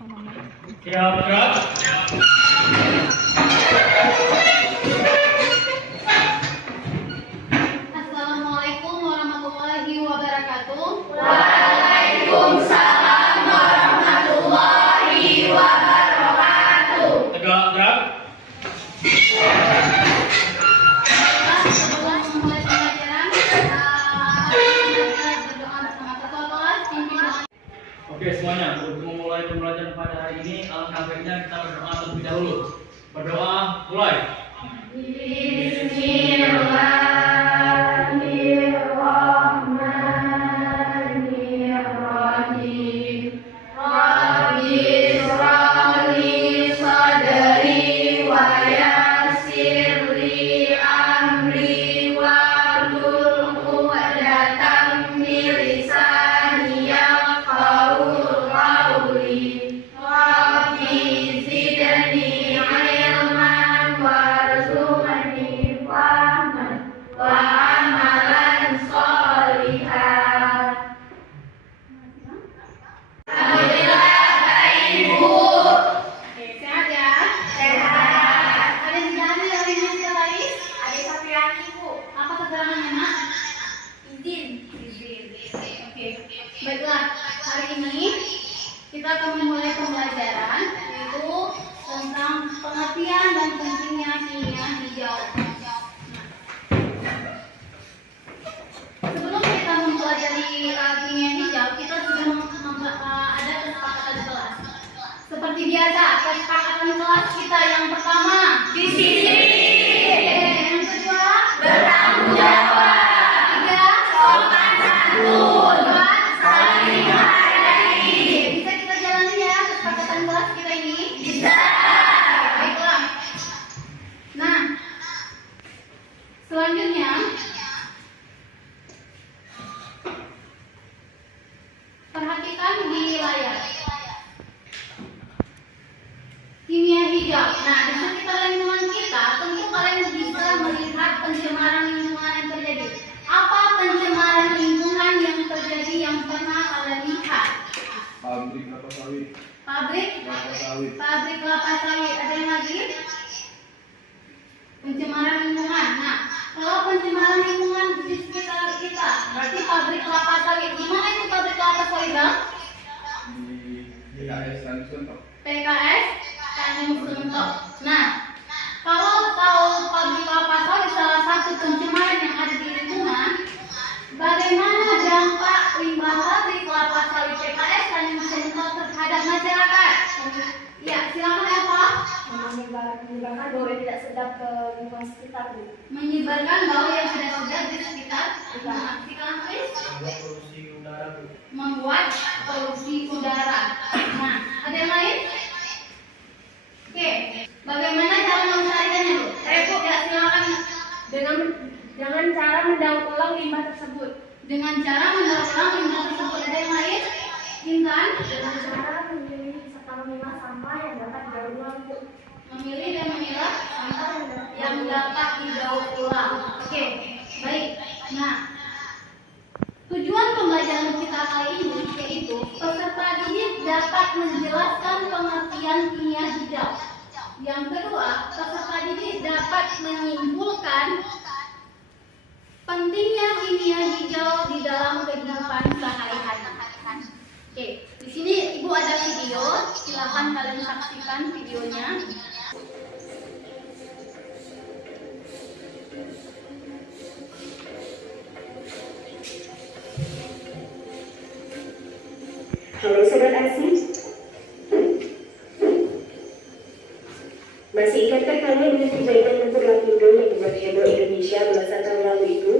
Siap, gerak. Assalamualaikum warahmatullahi wabarakatuh. Waalaikumsalam warahmatullahi wabarakatuh. Tegak, gerak. Sebelum memulai pembelajaran, kita berdoa bersama ketua kelas, pimpin doa. Oke semuanya, untuk memulai pembelajaran pada hari ini, alangkah baiknya kita berdoa terlebih dahulu. Berdoa, mulai. Bismillahirrahmanirrahim. Rabbi shrahli sadri wa yassir li amri wahlul 'uqdatam min lisani yafqahu qawli. Rabbi zidni ilman warzuqni fahman wa amalan sholihan. Oke, sehat ya? Sehat. Ada di dalam yang ini sekretaris? Ada Safiani, Bu. Apa keterangannya, Mak? Izin. Oke. Baiklah, hari ini kita akan memulai pembelajaran yaitu tentang pengertian dan pentingnya kimia hijau. Sebelum kita mempelajari kimia hijau, kita sudah ada kesepakatan kelas. Seperti biasa, kesepakatan kelas kita yang pertama Disiplin. yang kedua Bertanggung jawab. ketiga Sopan santun. keempat Saling menghargai. Bisa kita jalani ya kesepakatan kelas kita ini? Bisa. Baiklah. Nah, selanjutnya perhatikan di layar. Kimia hijau. Nah, di sekitar lingkungan kita, tentu kalian bisa melihat pencemaran lingkungan yang terjadi. Apa pencemaran lingkungan yang terjadi yang pernah kalian lihat? Pabrik kelapa sawit. Pabrik Kelapa sawit. Pabrik kelapa sawit. Ada yang lagi? Pencemaran lingkungan. Nah, kalau pencemaran lingkungan di sekitar kita, berarti pabrik kelapa sawit. Di mana itu pabrik kelapa sawit, Bang? Di PKS Tanjung. PKS Tanjung Sentok. Nah, kalau tahu pabrik kelapa sawit salah satu pencemaran yang ada di lingkungan, bagaimana dampak limbah pabrik kelapa sawit PKS Tanjung Sentok terhadap masyarakat? Ya, silakan Eva. Menyebarkan bau yang tidak sedap ke lingkungan sekitar, Bu. Menyebarkan bau yang tidak sedap di sekitar. Nah, silakan please. Membuat polusi udara, Bu. Membuat polusi udara. Nah, ada yang lain? Oke, bagaimana cara melestarikannya, Bu? Bu, ya silakan. Dengan cara mendaur ulang limbah tersebut. Dengan cara mendaur ulang limbah tersebut. Ada yang lain? Intan? Dengan cara memilih serta memilah sampah yang dapat didaur ulang, Bu. Memilih dan memilah sampah yang dapat didaur ulang. Oke, baik. Nah, tujuan pembelajaran kita kali ini yaitu peserta didik dapat menjelaskan pengertian kimia hijau. Yang kedua, peserta didik dapat menyimpulkan pentingnya kimia hijau di dalam kehidupan sehari-hari. Oke, di sini Ibu ada video, silakan kalian saksikan videonya. Halo Sobat Asih, masih ingatkah kalian dengan kejadian lumpur lapindo yang membuat heboh Indonesia belasan tahun lalu itu?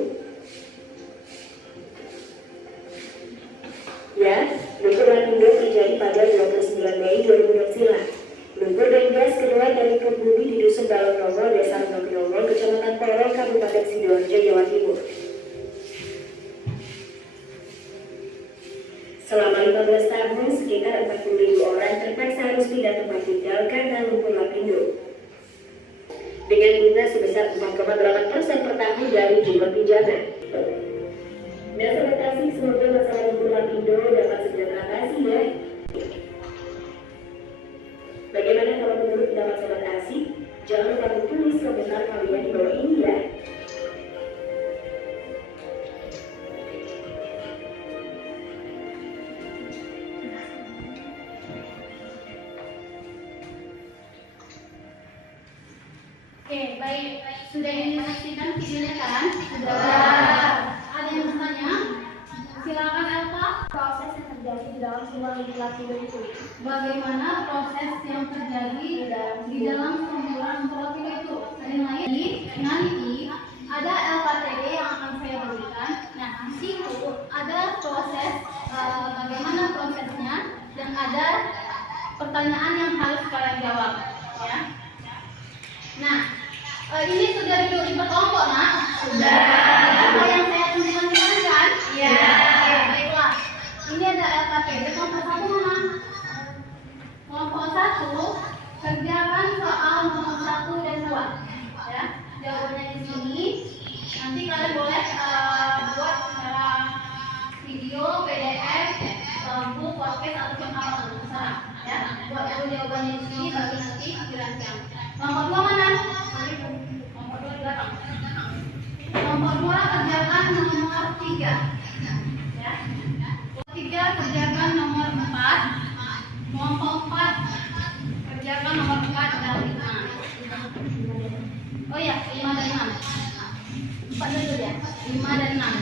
Ya, lumpur lapindo terjadi pada 29 Mei 2006 silam. Lumpur dan gas keluar dari perut bumi di Dusun Balonrogo, Desa Renognogo, Kecamatan Porong, Kabupaten Sidoarjo, Jawa Timur. Selama 15 tahun, sekitar 40.000 orang terpaksa harus pindah tempat tinggal karena lumpur lapindo. Dengan bunga sebesar 4,8% per tahun dari jumlah pinjaman. Nah, Sobat Asih, semoga masalah lumpur lapindo dapat segera teratasi ya. baik. Sudah disaksikan videonya kan? Sudah. Ada yang bertanya? Silakan Elva. Proses yang terjadi di dalam simulan tidur itu. Bagaimana proses yang terjadi di dalam simulan tidur itu? Ada yang lain? Nanti ada LKTD yang akan saya berikan. Nah, di situ ada proses bagaimana prosesnya dan ada pertanyaan yang harus kalian jawab, ya. Nah, ini sudah duduk di kelompok, nak? Sudah. Apa yang saya tunjukkan kalian kan? Iya. Oke, baiklah. Ini ada LKTD kelompok 1 mana? Kelompok 1 kerjakan soal nomor 1 dan 2, ya. Jawabannya di sini. Nanti kalian boleh buat secara video, PDF, buku, podcast atau apa terserah, ya. Buat dulu jawabannya di sini baru nanti dirancang. Nomor 2 mana? Nomor 2 di belakang. Nomor 2 kerjakan nomor 3, ya. 3 kerjakan nomor 4. Nomor 4 kerjakan nomor 4 dan 5. Oh ya, 5 dan 6. 4 dulu ya, 5 dan 6.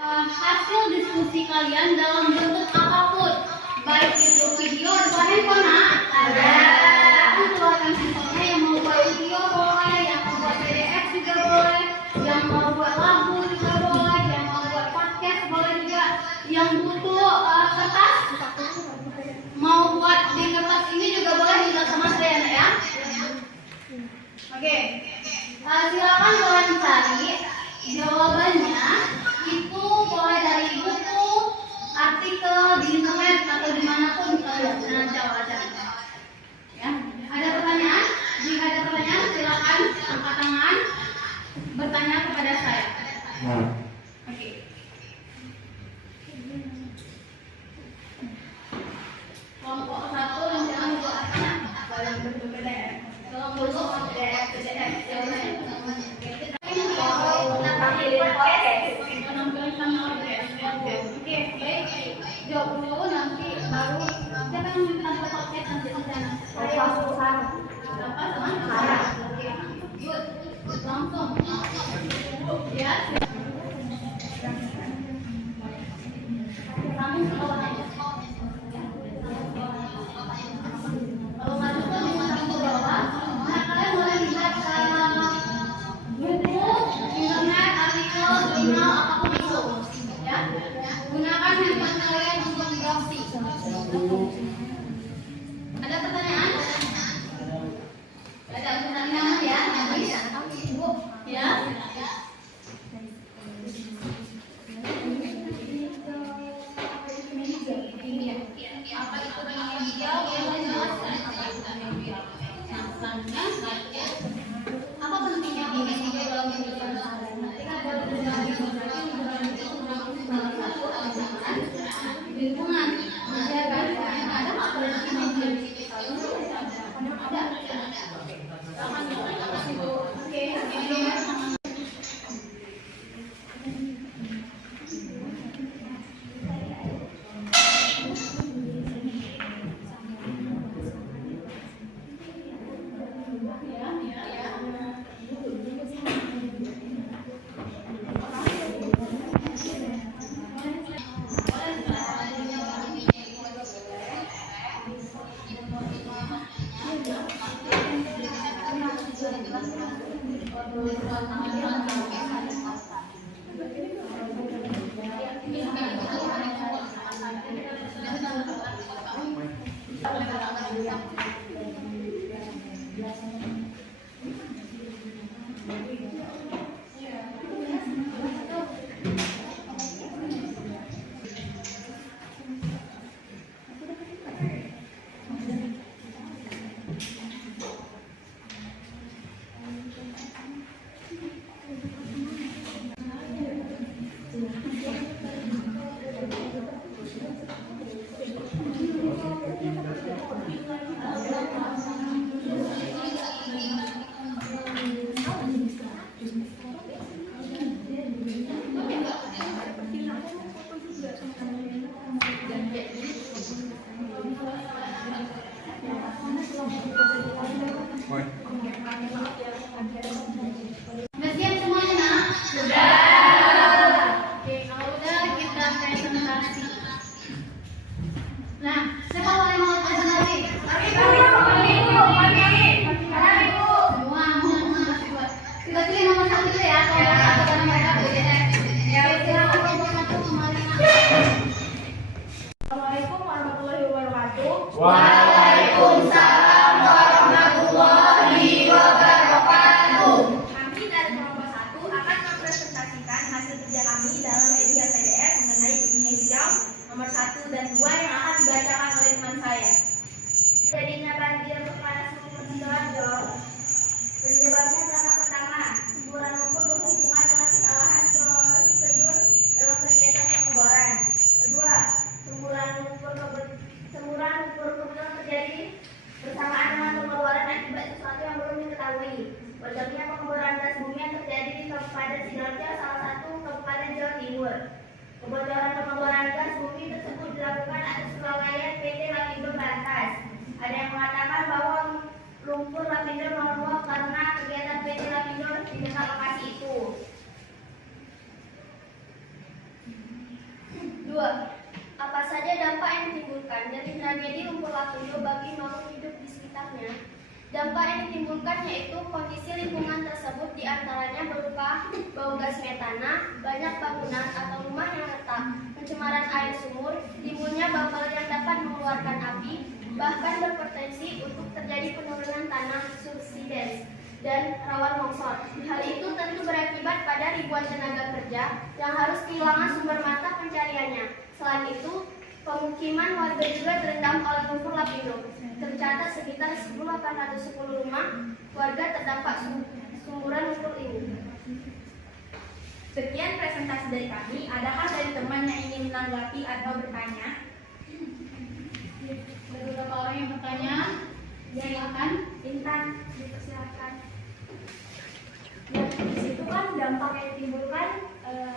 Nah, hasil diskusi kalian dalam bentuk apapun, baik itu video atau handphone, nak? Ada. Keluarkan handphonenya, yang mau buat video boleh, yang mau buat PDF juga boleh, yang mau buat lagu juga boleh, yang mau buat podcast boleh juga, yang butuh kertas, mau buat di kertas ini juga boleh, minta sama saya, nak, ya. Oke. Silakan kalian cari jawabannya itu boleh dari buku, artikel di internet atau dimanapun kalian jawab aja. Ya, ada pertanyaan? Jika ada pertanyaan silakan angkat tangan bertanya kepada saya. Oke. Kelompok 1 yang jangan buat apa? Dalam bentuk PDF. Dalam bentuk PDF. Oke, baik. Jawab dulu nanti baru siapa yang minta podcast nanti di sana. Saya sama. Apa sama? Saya. Oke. Good. Langsung. Ya. Langsung ke bawah aja. Kalau nggak cukup dimasang ke bawah. Nah, kalian boleh lihat buku, internet, artikel, jurnal, apapun itu. Ya. Gunakan handphone kalian untuk browsing. Ada pertanyaan? Ada pertanyaan ya? Ibu, ya? Apa itu media? Boleh jelaskan apa itu media? Apa pentingnya media dalam kehidupan sehari-hari? Ada lingkungan, menjaga, ada apa? Waalaikumsalam warahmatullahi wabarakatuh. Kami dari kelompok 1 akan mempresentasikan hasil kerja kami dalam media PDF mengenai dunia hijau nomor 1 dan 2 yang akan dibacakan oleh teman saya. Jadinya banjir kepada seluruh Sidoarjo. Penyebabnya karena pertama, semburan lumpur berhubungan dengan kesalahan prosedur dalam kegiatan pengeboran. Kedua, semburan lumpur kebetulan terjadi bersamaan dengan pengeboran akibat sesuatu yang belum diketahui. Wajarnya pengeboran gas bumi yang terjadi di Kabupaten Sidoarjo, salah satu kabupaten Jawa Timur. Kebocoran pengeboran gas bumi tersebut dilakukan atas kelalaian PT Lapindo Berantas. Ada yang mengatakan bahwa lumpur Lapindo menguap karena kegiatan PT Lapindo di dekat lokasi itu. 2. Apa saja dampak yang ditimbulkan dari tragedi lumpur Lapindo bagi makhluk hidup di sekitarnya? Dampak yang ditimbulkan yaitu kondisi lingkungan tersebut diantaranya berupa bau gas metana, banyak bangunan atau rumah yang retak, pencemaran air sumur, timbulnya bubble yang dapat mengeluarkan api, bahkan berpotensi untuk terjadi penurunan tanah subsidence dan rawan longsor. Hal itu tentu berakibat pada ribuan tenaga kerja yang harus kehilangan sumber mata pencariannya. Selain itu, pemukiman warga juga terendam oleh lumpur Lapindo. Tercatat sekitar 1.810 rumah warga terdampak sumburan lumpur ini. Sekian presentasi dari kami. Adakah dari teman yang ingin menanggapi atau bertanya? Ada beberapa orang yang bertanya. Silakan. Intan, dipersilakan. Ya, di situ kan dampak yang ditimbulkan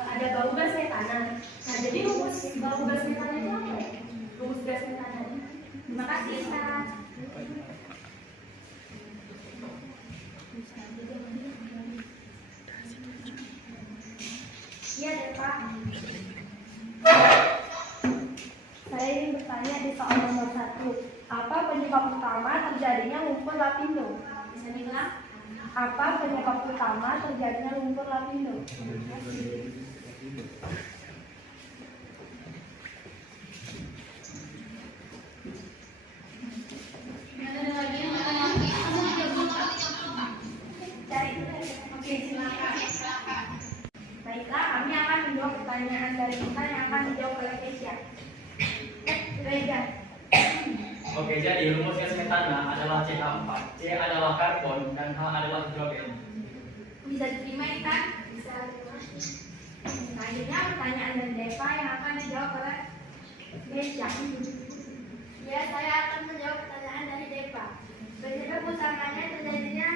ada bau gas metana. Nah, jadi rumus bau gas metana itu apa ya? Rumus gas metana. Terima kasih, Intan. Iya, deh, Pak. Saya ingin bertanya di soal nomor 1. Apa penyebab utama terjadinya lumpur Lapindo? Bisa diulang? Apa penyebab utama terjadinya lumpur Lapindo? Ada lagi yang bertanya? Oke, silakan. Baiklah, kami akan menjawab pertanyaan dari Intan yang akan dijawab oleh Keisha. Reza. Oke, jadi rumus gas metana adalah CH4. C adalah karbon dan H adalah hidrogen. Bisa diterima, Intan? Bisa. Selanjutnya pertanyaan dari Deva yang akan dijawab oleh Keisha. Ya, saya akan menjawab pertanyaan dari Deva. Penyebab utamanya terjadinya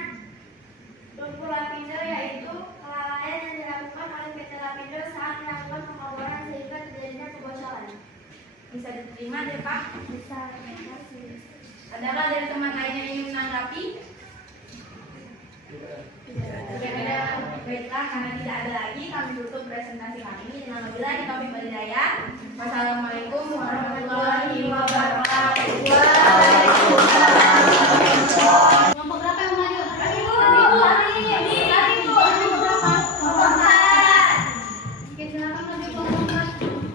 lumpur Lapindo yaitu kelalaian yang dilakukan oleh PT Lapindo saat melakukan pengeboran sehingga terjadinya kebocoran. Bisa diterima, Deva? Bisa. Terima kasih. Adakah dari teman lain yang ingin menanggapi? Tidak ada. Baiklah, karena tidak ada lagi, kami tutup presentasi kami. Dengan wabillahi taufiq wal hidayah. Wassalamualaikum warahmatullahi wabarakatuh. Kelompok berapa yang mau maju? Oke, silakan maju kelompok 4.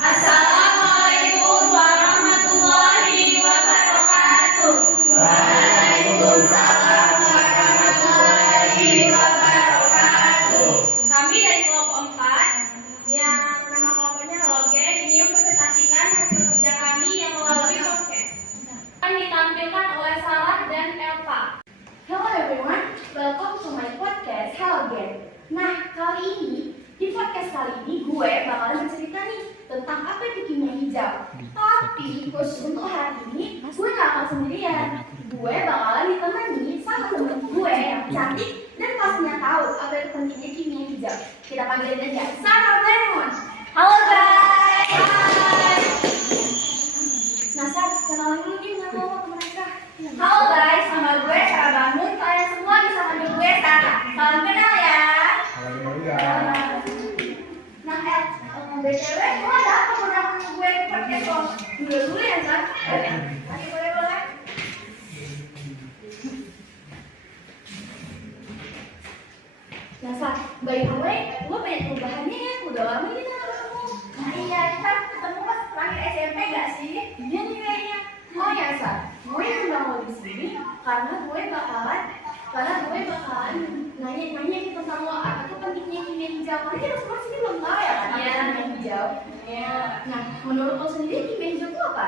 Assalamualaikum warahmatullahi wabarakatuh. Waalaikumsalam warahmatullahi wabarakatuh. Kami dari kelompok 4 yang nama kelompoknya Halogen ingin mempresentasikan hasil kerja kami yang melalui podcast. Akan ditampilkan oleh Sarah dan Elva. Hello everyone, welcome to my podcast Halogen. Nah, kali ini di podcast kali ini gue bakalan bercerita nih tentang apa itu kimia hijau. Tapi khusus untuk hari ini gue gak akan sendirian. Gue bakalan ditemani sama temen gue yang cantik dan pastinya tahu apa itu pentingnya kimia hijau. Kita panggil aja Sarah Vermont. Halo guys. Hai. Nah, Sarah, kenalan dulu nih nama lo ke mereka. Halo guys, nama gue Sarah Bangun. Kalian semua bisa panggil gue Sarah. Salam kenal ya. Nah, BTW, lo ada apa udah gue di podcast lo? Dulu ya, Sar. Ayo, boleh. Nah, Sar, by the way, lo banyak perubahannya ya? Udah lama kita nggak ketemu. Nah iya, kita ketemu pas terakhir SMP nggak sih? Iya nih, Karena gue bakalan nanya nih tentang lo apa tuh pentingnya kimia hijau. Karena kita semua sini belum tahu ya kan apa kimia hijau. Iya. Nah, menurut lo sendiri kimia hijau itu apa?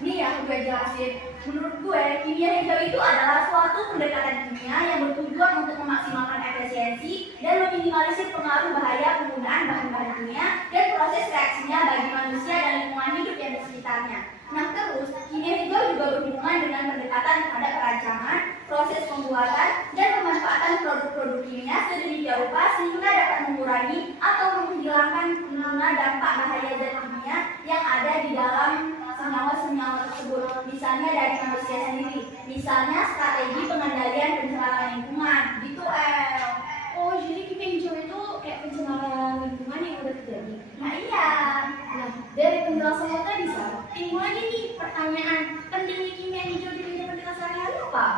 Nih ya, gue jelasin. Menurut gue, kimia hijau itu adalah suatu pendekatan kimia yang bertujuan untuk memaksimalkan efisiensi dan meminimalisir pengaruh bahaya penggunaan bahan-bahan kimia dan proses reaksinya bagi manusia dan lingkungan hidup yang di sekitarnya. Nah terus, kimia hijau juga berhubungan dengan pendekatan terhadap perancangan, proses pembuatan, dan pemanfaatan produk-produk kimia sedemikian rupa sehingga dapat mengurangi atau menghilangkan dampak bahaya zat kimia yang ada di dalam senyawa-senyawa tersebut, misalnya dari manusia sendiri, misalnya strategi pengendalian pencemaran lingkungan, gitu Oh, jadi kimia hijau itu kayak pencemaran lingkungan yang udah terjadi. Nah iya. Nah, dari penjelasan lo tadi, Sar, Timbul lagi nih pertanyaan, pentingnya kimia hijau di kehidupan kita sehari-hari apa?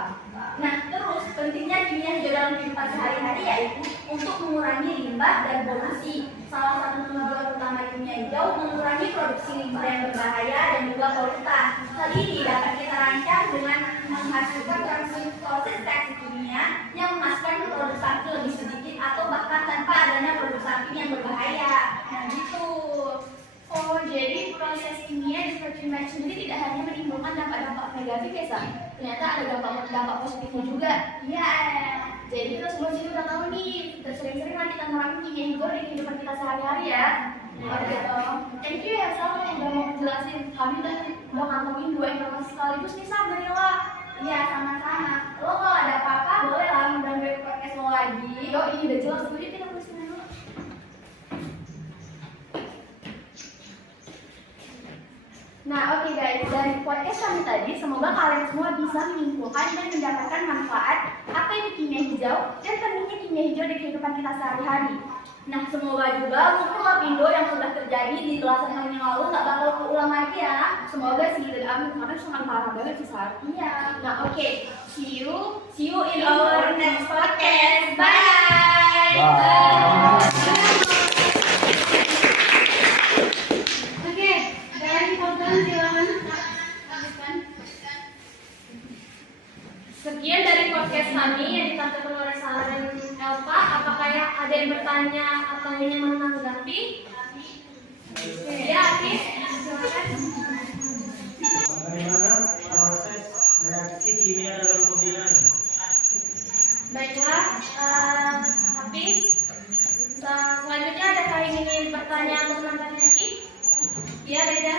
Nah terus, pentingnya kimia hijau dalam kehidupan sehari-hari yaitu untuk mengurangi limbah dan polusi. Salah satu tujuan utama kimia hijau mengurangi produksi limbah yang berbahaya dan juga polutan. Hal ini dapat kita rancang dengan menghasilkan proses reaksi kimia yang menghasilkan produk samping lebih sedikit atau bahkan tanpa adanya produk samping yang berbahaya. Nah gitu. oh jadi proses kimia di Fortune sendiri tidak hanya menimbulkan dampak-dampak negatif ya, Sar? Ternyata ada dampak positifnya juga. Iya. Jadi kita semua sini udah tahu nih, sering-sering lah kita nerapin kimia hijau di kehidupan kita sehari-hari ya. Oke, thank you ya Sal yang udah mau jelasin. Kami udah ngantongin 2 informasi sekaligus nih Sal dari lo. Iya sama-sama. Lo kalau ada apa-apa boleh lah ngundang gue ke podcast lo lagi. Iya udah jelas, jadi kita tulisin dulu. Nah oke guys, dari podcast kami tadi semoga kalian semua bisa menyimpulkan dan mendapatkan manfaat apa itu kimia hijau dan pentingnya kimia hijau di kehidupan kita sehari-hari. Nah semoga juga hukum Lapindo yang sudah terjadi di belasan tahun yang lalu nggak bakal keulang lagi ya. Semoga sih dan amin karena sangat parah banget sih Sar. Iya. Nah oke, see you In our next podcast. Bye. Oke, dari program silakan lanjutkan. Sekian dari podcast kami yang ditampilkan oleh Sarah dan Elva. Apakah ada yang bertanya atau ingin menanggapi? Ya, Afif, silakan. Bagaimana proses reaksi kimia dalam pembuatan? Baiklah, Hafiz. Selanjutnya adakah yang ingin bertanya atau menanggapi lagi? Ya, Reda,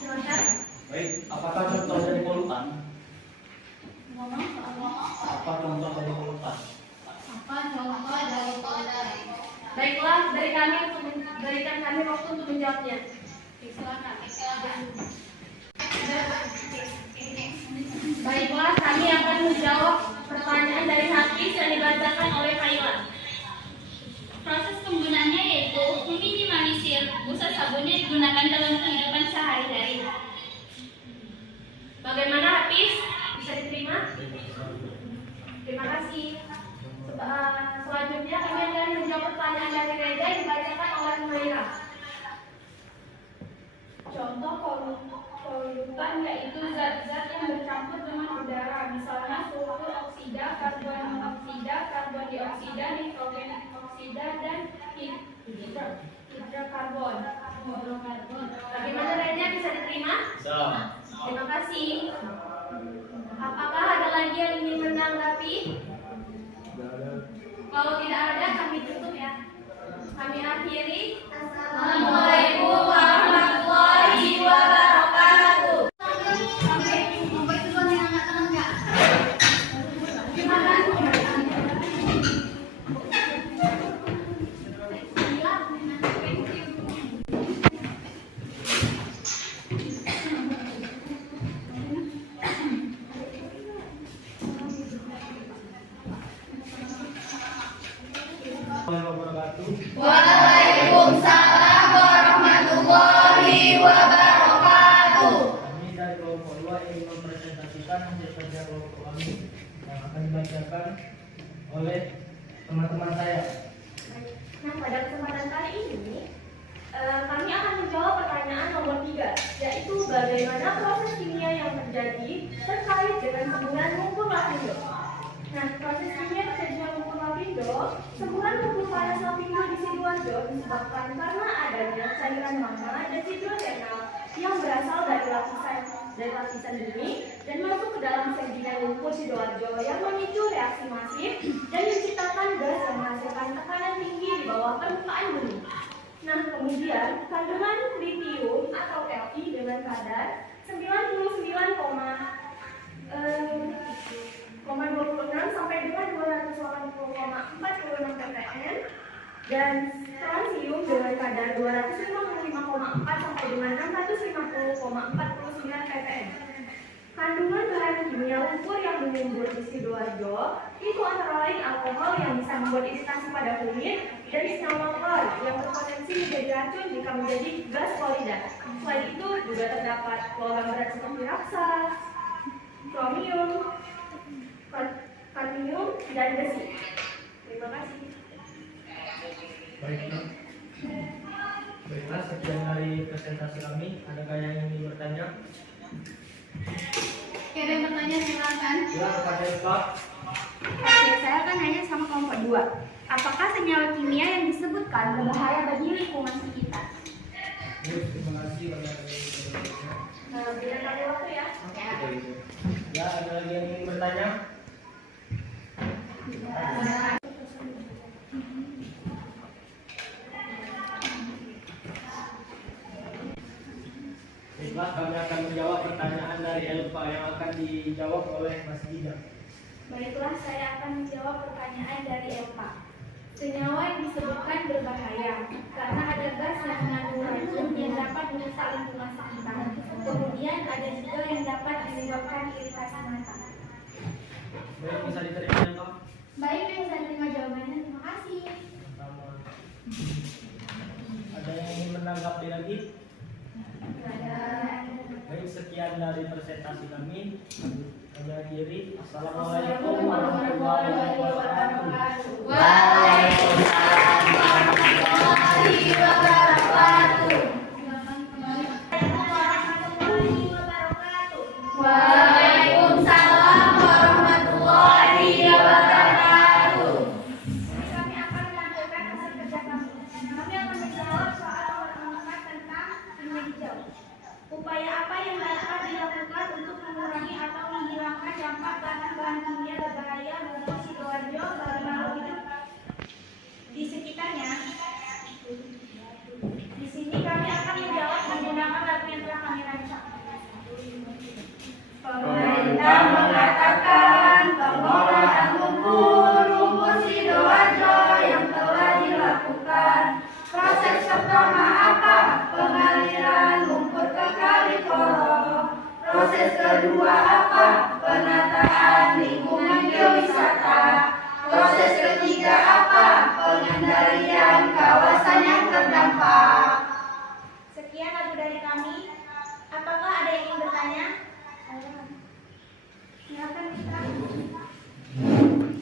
silakan. Baik, apakah contoh dari polutan? Ngomong soal Apa contoh dari polutan? apa contoh dari polutan? Baiklah, dari kami untuk berikan kami waktu untuk menjawabnya. Silakan. Baiklah, kami akan menjawab pertanyaan dari Hafiz yang dibacakan oleh Kailan. Proses penggunaannya yaitu meminimalisir busa sabun yang digunakan dalam kehidupan sehari-hari. Bagaimana Hafiz? Bisa diterima? Terima kasih. Selanjutnya kami akan menjawab pertanyaan dari Reza yang dibacakan oleh Maira. Contoh polutan yaitu zat-zat yang bercampur dengan udara, misalnya sulfur oksida, karbon monoksida, karbon dioksida, nitrogen oksida, dan hidrokarbon. Bagaimana Reza, bisa diterima? Bisa. Terima kasih. Apakah ada lagi yang ingin menanggapi? Kalau tidak ada, kami tutup ya. Kami akhiri. Assalamualaikum warahmatullahi wabarakatuh. Oke, nomor itu yang angkat tangan nggak? Terima kasih. Waalaikumsalam warahmatullahi wabarakatuh. Kami dari kelompok 2 ingin mempresentasikan hasil kerja kelompok kami yang akan dibacakan oleh teman-teman saya. Nah, pada kesempatan kali ini, kami akan menjawab pertanyaan nomor 3, yaitu bagaimana proses kimia yang terjadi terkait dengan penggunaan lumpur lapindo. Nah, proses disebabkan karena adanya cairan magma dan hidrotermal yang berasal dari lapisan bumi dan masuk ke dalam sedimen lumpur Sidoarjo yang memicu reaksi masif dan menciptakan gas yang menghasilkan tekanan tinggi di bawah permukaan bumi. Nah, kemudian kandungan litium atau Li dengan kadar 99,26 sampai dengan 280,46 ppm dan strontium dengan kadar 255,4 sampai dengan 650,49 ppm. Kandungan bahan kimia lumpur yang menyumbur di Sidoarjo itu antara lain alkohol yang bisa membuat iritasi pada kulit dan sianur yang berpotensi menjadi racun jika menjadi gas polida. Selain itu juga terdapat logam berat seperti raksa, kromium, kadmium, dan besi. Terima kasih. Baiklah, sekian dari presentasi kami. Adakah yang ingin bertanya? Oke, ada yang bertanya silakan. Ya, kepada Pak. Oke, saya akan nanya sama kelompok 2. Apakah senyawa kimia yang disebutkan berbahaya bagi lingkungan sekitar? Terima kasih kepada Bapak. Nah, berikan kami waktu ya. Ya, ada lagi yang ingin bertanya? Baiklah, kami akan menjawab pertanyaan dari Elva yang akan dijawab oleh Mas Gida. Baiklah, saya akan menjawab pertanyaan dari Elva. Senyawa yang disebutkan berbahaya karena ada gas yang mengandung racun yang dapat merusak lingkungan sekitar. Kemudian ada juga yang dapat menyebabkan iritasi mata. Baik, bisa diterima ya, Pak? Baik, saya terima jawabannya. Terima kasih. Sama. Ada yang ingin menanggapi lagi? Baik, sekian dari presentasi kami. Kami akhiri. Assalamualaikum warahmatullahi wabarakatuh. Waalaikumsalam warahmatullahi wabarakatuh. Waalaikumsalam warahmatullahi wabarakatuh. Kami akan menampilkan hasil kerja kami. Kami akan menjawab soal nomor 4 tentang kimia hijau. Upaya apa yang dapat dilakukan untuk mengurangi atau menghilangkan dampak bahan-bahan kimia berbahaya bagi Sidoarjo bagi makhluk hidup di sekitarnya? Di sini kami akan menjawab menggunakan lagu yang telah kami rancang. Pemerintah mengatakan pengolahan lumpur Sidoarjo yang telah dilakukan. Proses pertama apa? Pengaliran lumpur ke Kali Koro. Proses kedua apa? Penataan lingkungan geowisata. Proses ketiga apa? Pengendalian kawasan yang terdampak. Sekian lagu dari kami. Apakah ada yang ingin bertanya? Silakan Mitra.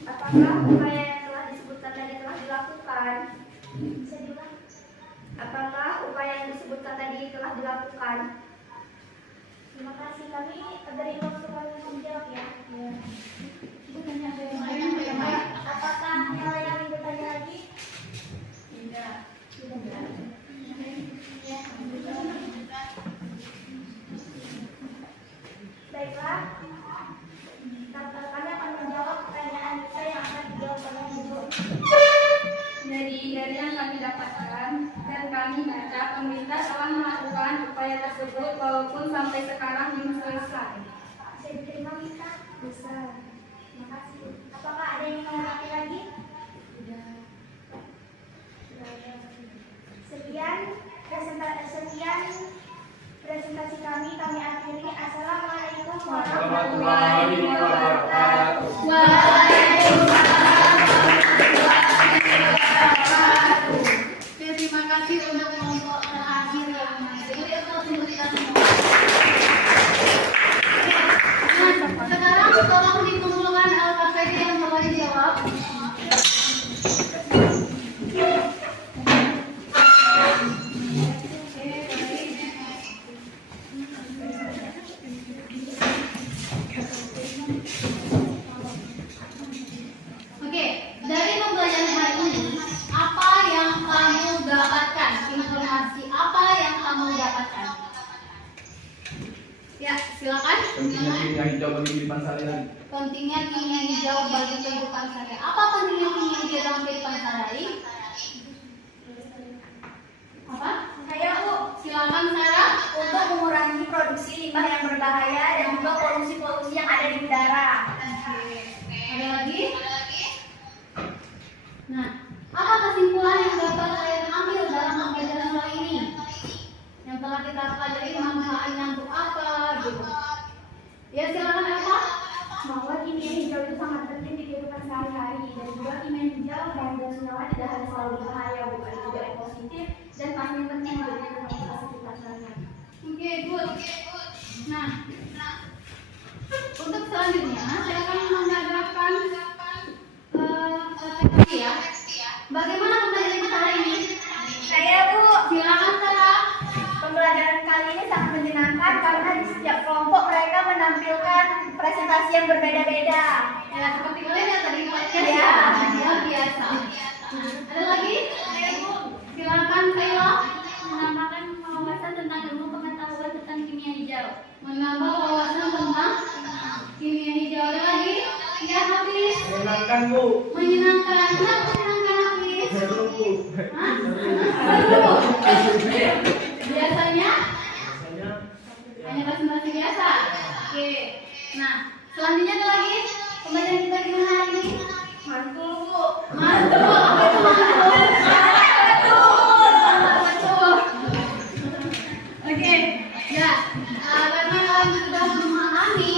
Apakah upaya yang telah disebutkan tadi telah dilakukan? Bisa diulang? Apakah upaya yang disebutkan tadi telah dilakukan? Terima kasih. Kami beri waktu kami menjawab ya. Apakah ada yang ingin bertanya lagi? Tidak. Baiklah, kami akan menjawab pertanyaan kita yang akan dijawab oleh Ibu. Dari yang kami dapatkan dan kami baca, pemerintah telah melakukan upaya tersebut walaupun sampai sekarang belum selesai. Bisa diterima kita? Bisa. Terima kasih. Apakah ada yang menanggapi lagi? Tidak. Sekian presentasi kami akhiri. Assalamualaikum warahmatullahi wabarakatuh. Waalaikumsalam warahmatullahi wabarakatuh. Terima kasih untuk kelompok terakhir yang masih memberikan semua. Nah, sekarang tolong dikumpulkan LKPD yang telah dijawab. Oke, dari pembelajaran hari ini, apa yang kamu dapatkan? Silakan. Pentingnya kimia hijau bagi kehidupan sehari-hari. Pentingnya kimia hijau bagi kehidupan sehari. Apa pentingnya kimia hijau dalam kehidupan sehari? Apa? Saya Bu, Silakan Sarah. untuk mengurangi produksi limbah yang berbahaya dan juga polusi-polusi yang ada di udara. Ada lagi? Nah, apa kesimpulan yang dapat kalian ambil dalam pembelajaran kali ini? Yang telah kita pelajari manfaatnya untuk apa gitu. Ya silakan Eva. Bahwa kimia hijau itu sangat penting di kehidupan sehari-hari dan juga kimia hijau dan gas senyawa tidak harus selalu berbahaya, bukan juga yang positif dan paling penting untuk kehidupan kita sehari-hari. Oke, good. Nah, untuk selanjutnya saya akan menghadapkan teks ya. Bagaimana pembelajaran kita hari ini? Saya Bu, Silakan Sarah. pembelajaran kali ini sangat menyenangkan karena di setiap kelompok mereka menampilkan presentasi yang berbeda-beda. Ya, seperti kalian ya tadi podcast Ya. ya, luar biasa. Ada lagi? Silakan Kayla. Menambahkan wawasan tentang ilmu pengetahuan tentang kimia hijau. Menambah wawasan tentang kimia hijau. Ada lagi? Ya, Hafiz. Menyenangkan Bu. Menyenangkan. Kenapa menyenangkan Hafiz? Seru Bu. Hah? Seru. Biasanya Biasanya hanya presentasi biasa. Oke. Nah, selanjutnya ada lagi? Pembelajaran kita gimana hari ini? Mantul Bu. Mantul. Apa itu mantul? Mantul. Oke. Ya. Karena kalian sudah memahami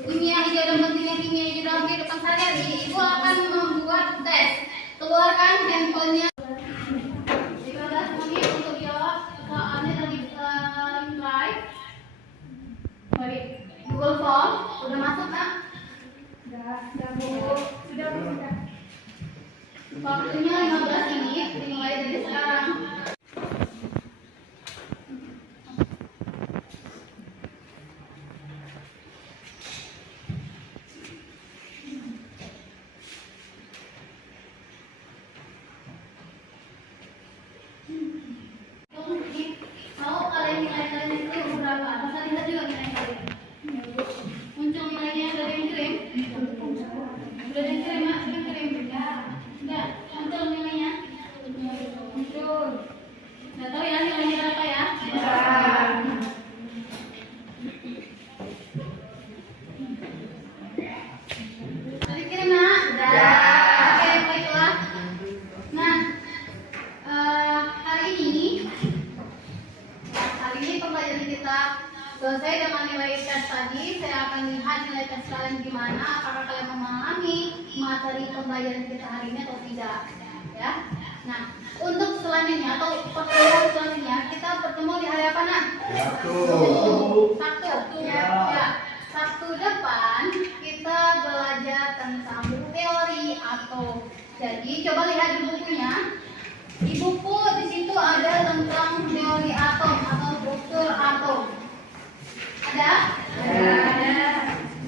kimia hijau dan pentingnya kimia hijau dalam kehidupan sehari-hari, Ibu akan membuat tes. Keluarkan handphonenya. 15 menit untuk jawab soalnya tadi live. Sorry, Google Form udah masuk nak? Sudah Bu. Sudah Bu. Sudah. Waktunya 15 menit dimulai dari sekarang. Tahu kalian nilai kalian itu berapa? Masa lihat juga nilai kalian. Muncul nilainya dari yang kirim? Udah ada yang kirim, Mak? Sudah kirim? Enggak. Muncul nilainya? Muncul. Nggak tahu ya nilainya berapa ya? Sudah dikirim, Nak? Oke, baiklah. Nah, hari ini pembelajaran kita selesai dengan nilai tes tadi. Saya akan lihat nilai tes kalian gimana, apakah kalian memahami materi pembelajaran kita hari ini atau tidak, ya. Nah, untuk selanjutnya atau pertemuan selanjutnya kita bertemu di hari apa, Nak? Sabtu. Ya. Sabtu depan kita belajar tentang teori atom. Jadi coba lihat di bukunya. Di buku di situ ada tentang teori atom atau struktur atom. Ada? Ada.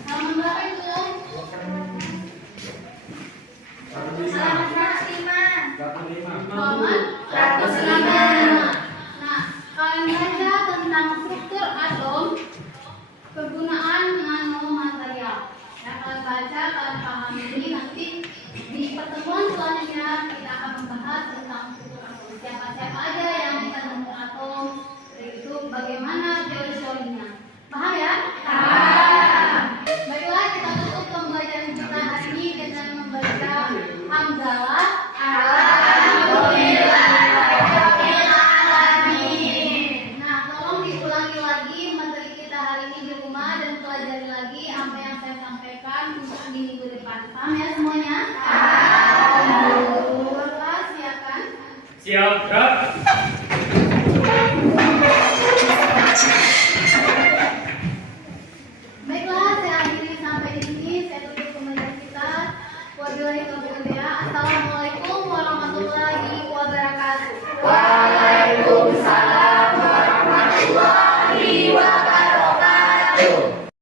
Halaman berapa itu? Halaman 105. Halaman 105. Nah, kalian baca tentang struktur atom, kegunaan nanomaterial. Ya, kalian baca, kalian paham ini nanti di pertemuan selanjutnya kita akan membahas tentang struktur atom. Siapa-siapa